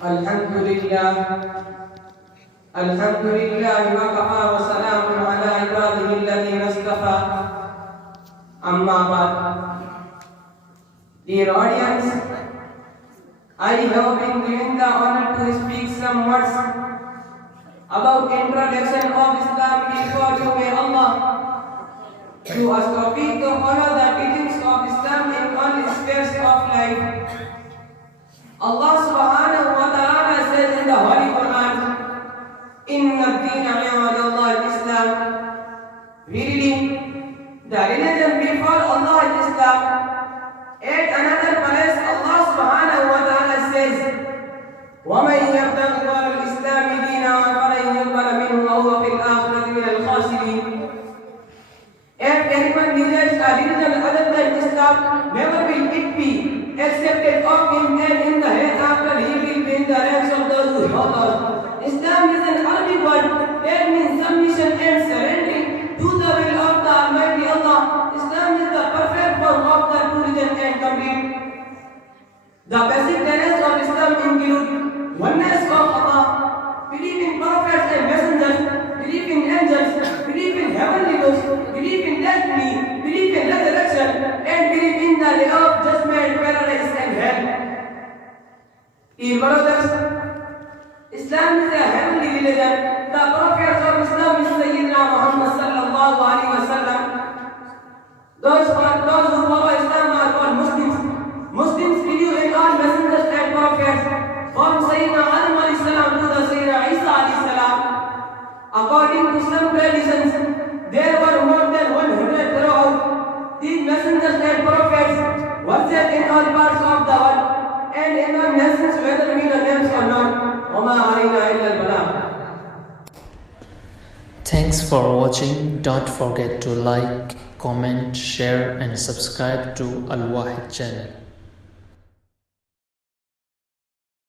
الحمد لله وكفى وسلام على عباده الذين اصطفى. أما بعد. Dear audience, I have been given the honor to speak some words about introduction of Islam before you. May Allah to us tawfiq to follow the teachings of Islam in all spheres of life. Allah subhanahu wa ta'ala says in the Holy Quran, Inna ad-deena 'inda Allah al-Islam. Verily, the religion before Allah is Islam. At another place, Allah subhanahu wa ta'ala says, وَمَنْ يَبْتَغِ غَيْرَ الْإِسْلَامِ دِينًا فَلَنْ يُقْبَلَ مِنْهُ وَهُوَ فِي الْآخِرَةِ مِنَ الْخَاسِرِينَ. If anyone desires a religion other than Islam, never will it be accepted of him, and in the hereafter he will be in the ranks of those who follow us. Islam is an Arabic word that means submission and surrendering to the will of the Almighty Allah. Islam is the perfect form of the true religion and complete. The basic tenets of Islam include oneness of Allah, belief in prophets and messengers, belief in angels, belief in heavenly books, belief in destiny, belief in resurrection, and belief in the day of judgment, paradise and hell. Dear brothers, Islam is a heavenly religion. The prophets of Islam is Sayyidina Muhammad sallallahu alaihi wasallam. Those who follow Islam are called Muslims. Muslims believe in all messengers and prophets, from Sayyidina Adam alayhi salam to the Sayyidina Isa alayhi salam. According to some traditions, there were more than 100 throughout. These messengers and prophets were sent in all parts of the world, and among nations, whether we know names or not. Thanks for watching. Don't forget to like, comment, share and subscribe to Al-WAHID channel.